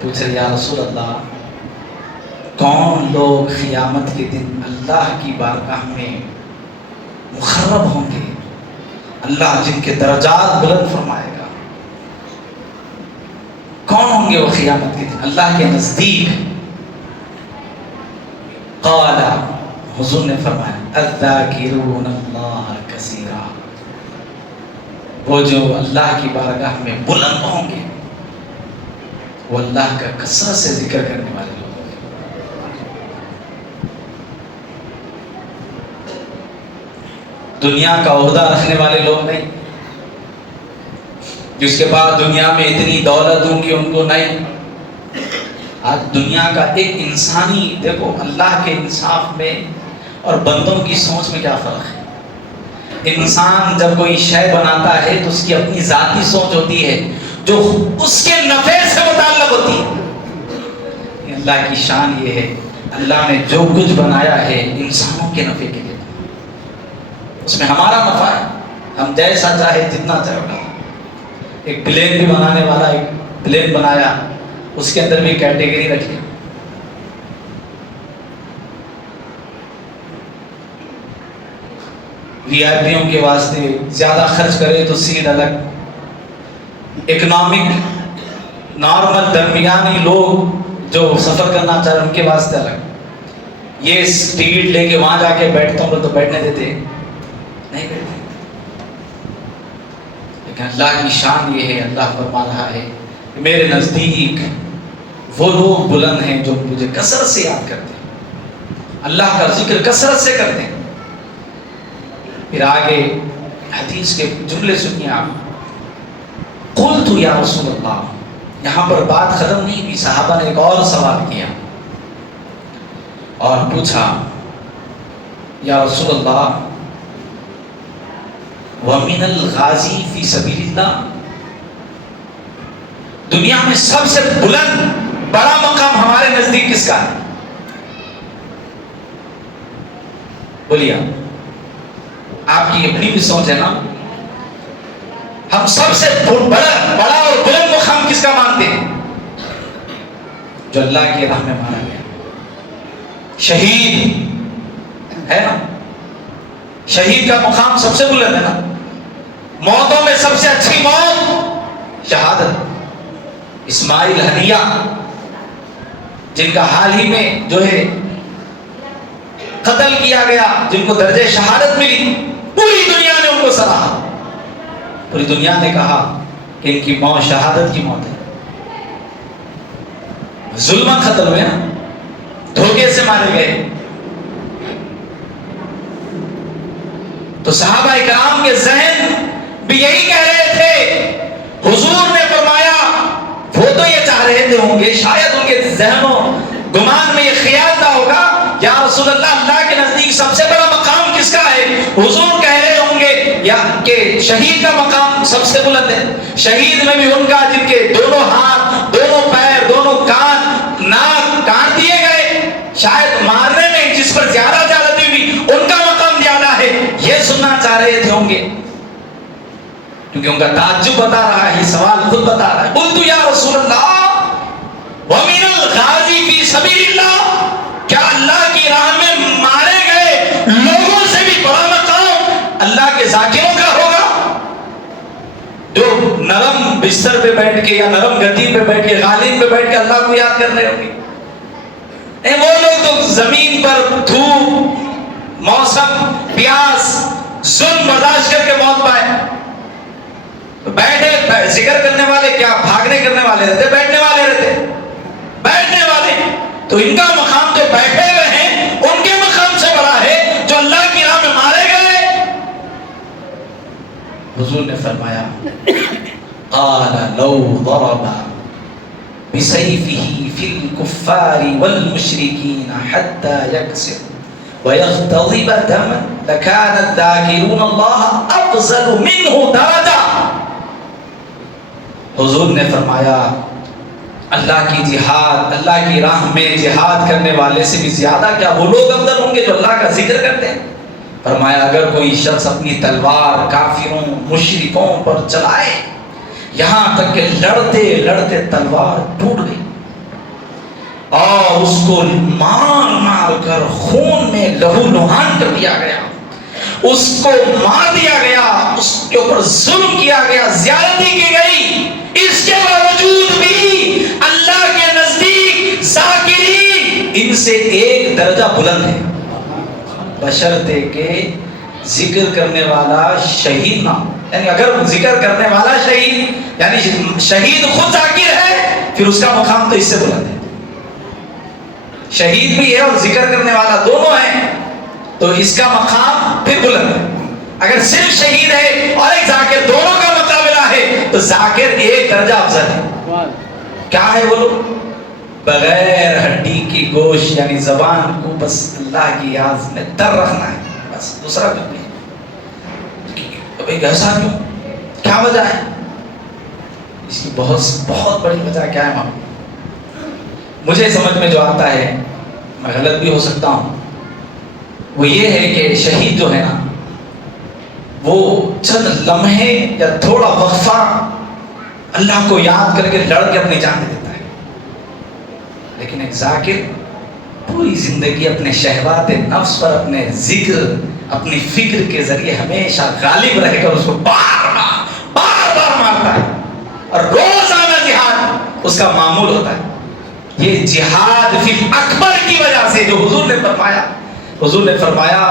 پوچھ رہے یا رسول اللہ، کون لوگ قیامت کے دن اللہ کی بارگاہ میں مقرب ہوں گے، اللہ جن کے درجات بلند فرمائے گا، کون ہوں گے وہ قیامت کے دن اللہ کے نزدیک؟ قال، حضور نے فرمایا، الذاکرون اللہ کثیرا، وہ جو اللہ کی بارگاہ میں بلند ہوں گے وہ اللہ کا کثرت سے ذکر کرنے والے لوگ ہوں گے. دنیا کا عہدہ رکھنے والے لوگ نہیں، جس کے بعد دنیا میں اتنی دولت ہوں کہ ان کو نہیں. آج دنیا کا ایک انسانی، دیکھو اللہ کے انصاف میں اور بندوں کی سوچ میں کیا فرق ہے. انسان جب کوئی شے بناتا ہے تو اس کی اپنی ذاتی سوچ ہوتی ہے جو اس کے نفع سے متعلق ہوتی ہے. اللہ کی شان یہ ہے، اللہ نے جو کچھ بنایا ہے انسانوں کے نفع کے لیے، اس میں ہمارا نفع ہے، ہم جیسا چاہے جتنا چاہے بنا. ایک پلین بھی بنانے والا ایک پلین بنایا، اس کے اندر بھی کیٹیگری رکھ لی، وی آئی پیوں کے واسطے زیادہ خرچ کرے تو سیٹ الگ، اکنامک نارمل درمیانی لوگ جو سفر کرنا چاہ رہے ہیں ان کے واسطے الگ. یہ ٹکٹ لے کے وہاں جا کے بیٹھتا ہوں تو بیٹھنے دیتے نہیں بیٹھتے. لیکن اللہ کی شان یہ ہے، اللہ فرما رہا ہے کہ میرے نزدیک وہ لوگ بلند ہیں جو مجھے کثرت سے یاد کرتے ہیں، اللہ کا ذکر کثرت سے کرتے ہیں. پھر آگے حدیث کے جملے سنیے آپ. قلت یا رسول اللہ. یہاں پر بات ختم نہیں ہوئی، صحابہ نے ایک اور سوال کیا اور پوچھا یا رسول اللہ وَمِنَ الْغَازِي فِي سَبِيلِ اللَّهِ. دنیا میں سب سے بلند بڑا مقام ہمارے نزدیک کس کا ہے؟ بولیے آپ کی اپنی بھی سوچ ہے نا. ہم سب سے بڑا اور بلند مقام کس کا مانتے ہیں؟ جو اللہ کی راہ میں مارا گیا شہید ہے نا. شہید کا مقام سب سے بلند ہے نا. موتوں میں سب سے اچھی موت شہادت. اسماعیل ہنیہ جن کا حال ہی میں جو ہے قتل کیا گیا، جن کو درجہ شہادت ملی، پوری دنیا نے ان کو سراہا. پوری دنیا نے کہا کہ ان کی موت شہادت کی موت ہے. ظلم قتل ہوئے نا، دھوکے سے مارے گئے. تو صحابہ اکرام کے ذہن بھی یہی کہہ رہے تھے. حضور نے فرمایا، وہ تو یہ چاہ رہے تھے ہوں گے، شاید ان کے ذہنوں گمان میں یہ خیال نہ ہوگا یا رسول اللہ اللہ کے نزدیک سب سے بڑا مقام کس کا ہے. حضور کہہ رہے ہوں گے یا کہ شہید کا مقام سب سے بلند ہے. شہید میں بھی ان کا جن کے دونوں ہاتھ، دونوں پیر، دونوں کان، ناک کاٹ دیے گئے، شاید مارنے میں جس پر زیادہ زیادتی ہوئی ان کا مقام زیادہ ہے، یہ سننا چاہ رہے تھے ہوں گے. کیونکہ ان کا تعجب بتا رہا ہے، یہ سوال خود بتا رہا ہے. قلت یا رسول اللہ وَمِنَ الْغَازِي فِي سَبِيلِ اللَّهِ. کیا اللہ کی راہ میں مارے گئے لوگوں سے بھی بڑا مقام اللہ کے ذاکروں کا ہوگا، جو نرم بستر پہ بیٹھ کے یا نرم گدی پہ بیٹھ کے غالب پہ بیٹھ کے اللہ کو یاد کر رہے ہوں گے. وہ لوگ تو زمین پر دھوپ، موسم، پیاس، ظلم برداشت کر کے موت پائے. بیٹھے ذکر کرنے والے کیا بھاگنے کرنے والے رہتے؟ بیٹھنے والے رہتے، بیٹھنے والے. تو ان کا مقام جو بیٹھے ہوئے ہیں ان کے مقام سے بڑا ہے جو اللہ کی راہ میں مارے گئے. حضور نے فرمایا قال لو ضرب بسيفه في الكفار والمشركين حتى يكسر ويغتضب دما لكان الذاكرون الله افضل منه درجه. حضور نے فرمایا اللہ کی جہاد، اللہ کی راہ میں جہاد کرنے والے سے بھی زیادہ کیا وہ لوگ افضل ہوں گے جو اللہ کا ذکر کرتے ہیں. فرمایا اگر کوئی شخص اپنی تلوار کافروں مشرکوں پر چلائے یہاں تک کہ لڑتے لڑتے تلوار ٹوٹ گئی اور اس کو مار مار کر خون میں لہو لہان کر دیا گیا، اس کو مار دیا گیا، اس کے اوپر ظلم کیا گیا، زیادتی کی گئی، اس کے باوجود بھی اللہ کے نزدیک ذاکرین ان سے ایک درجہ بلند ہے، بشرطے کہ ذکر کرنے والا شہید نہ. یعنی اگر ذکر کرنے والا شہید یعنی شہید خود ذاکر ہے پھر اس کا مقام تو اس سے بلند ہے. شہید بھی ہے اور ذکر کرنے والا دونوں ہیں تو اس کا مقام پھر بلند ہے. اگر صرف شہید ہے اور ایک ذاکر، دونوں کا مقابلہ ہے تو ذاکر ایک درجہ افضل ہے. کیا ہے وہ لوگ؟ بغیر ہڈی کی گوشت یعنی زبان کو بس اللہ کی یاد میں تر رکھنا ہے، بس دوسرا کچھ نہیں. ایسا کیوں؟ کیا وجہ ہے اس کی؟ بہت بڑی وجہ کیا ہے ماں؟ مجھے سمجھ میں جو آتا ہے، میں غلط بھی ہو سکتا ہوں، وہ یہ ہے کہ شہید جو ہے نا وہ چند لمحے یا تھوڑا وقفہ اللہ کو یاد کر کے لڑ کے اپنی جان دے دیتا ہے. لیکن ایک ذاکر پوری زندگی اپنے شہوات نفس پر اپنے ذکر، اپنی فکر کے ذریعے ہمیشہ غالب رہ کر اس کو بار بار مارتا ہے اور روزانہ جہاد اس کا معمول ہوتا ہے. یہ جہاد فی اکبر کی وجہ سے جو حضور نے فرمایا، حضور نے فرمایا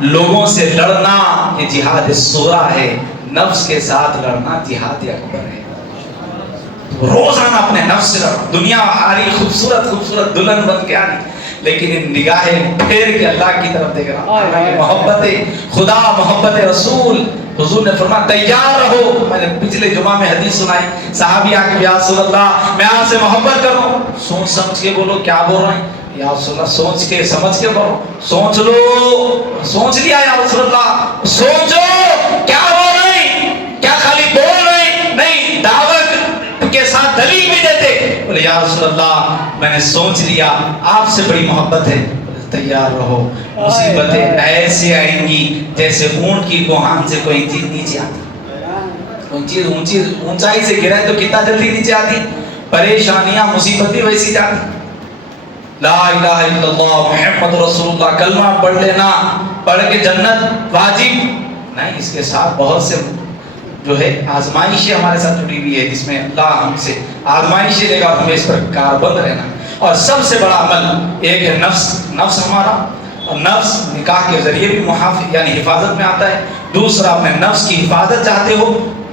لوگوں سے لڑنا یہ جہاد صغرا ہے، نفس کے ساتھ لڑنا جہاد اکبر ہے. روزانہ اپنے نفس سے لڑنا. دنیا آ رہی خوبصورت خوبصورت دلہن بن کے آ رہی، لیکن نگاہیں پھیر کے اللہ کی طرف دیکھ رہا ہوں. محبت خدا، محبت رسول. حضور نے فرمایا تیار رہو. میں نے پچھلے جمعہ میں حدیث سنائی، صحابی آ کے یا رسول اللہ میں آپ سے محبت کر رہا ہوں. سوچ سمجھ کے بولو کیا بول رہے ہیں یا رسول اللہ. سوچ کے سمجھ کے بولو. سوچ لو. سوچ لیا یا رسول اللہ. سوچو کیا بول رہے ہیں، کیا خالی بول رہے ہیں؟ نہیں، دعوت کے ساتھ دلیل بھی دیتے. بولے یا رسول اللہ میں نے سوچ لیا، آپ سے بڑی محبت ہے. تیار رہو. مصیبتیں ایسے آئیں گی جیسے اونٹ کی کوہان سے کوئی چیز نیچے آتی. کوئی چیز اونچائی سے گرے تو کتنا جلدی نیچے آتی. پریشانیاں مصیبتیں ویسی جاتی. لا الہ الا اللہ محمد رسول اللہ کلمہ پڑھ لینا، پڑھ کے جنت واجب نہیں. اس کے ساتھ بہت سے جو ہے آزمائشیں ہمارے ساتھ جڑی ہوئی ہے، جس میں اللہ ہم سے آزمائشیں لے گا اور ہمیں اس پر کاربند رہنا. اور سب سے بڑا عمل ایک ہے نفس ہمارا. اور نفس نکاح کے ذریعے بھی محافظ یعنی حفاظت میں آتا ہے. دوسرا اپنے نفس کی حفاظت چاہتے ہو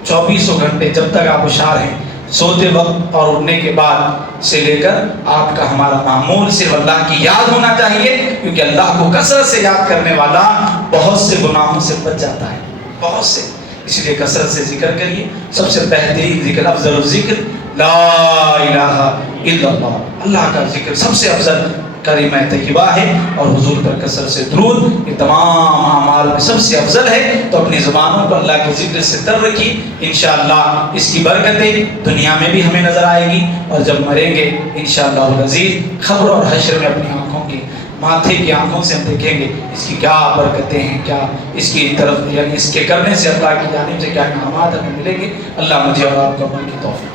24 گھنٹے جب تک آپ ہوشیار ہیں، سوتے وقت اور اٹھنے کے بعد سے لے کر آپ کا ہمارا معمول صرف اللہ کی یاد ہونا چاہیے، کیونکہ اللہ کو کثرت سے یاد کرنے والا بہت سے گناہوں سے بچ جاتا ہے، بہت سے. اس لیے کثرت سے ذکر کریے. سب سے بہترین ذکر، افضل الذکر لا الہ الا اللہ. اللہ کا ذکر سب سے افضل کلمہ طیبہ ہے، اور حضور پر کثرت سے درود یہ تمام اعمال میں سب سے افضل ہے. تو اپنی زبانوں کو اللہ کے ذکر سے تر رکھی. انشاءاللہ اس کی برکتیں دنیا میں بھی ہمیں نظر آئے گی، اور جب مریں گے انشاءاللہ العزیز خبر اور حشر میں اپنی آنکھوں کی ماتھے کی آنکھوں سے ہم دیکھیں گے اس کی کیا برکتیں ہیں، کیا اس کی طرف یعنی اس کے کرنے سے اللہ کی جانب سے کیا انعامات ہمیں ملیں گے. اللہ مجھے اور آپ کو عمل کی توفیق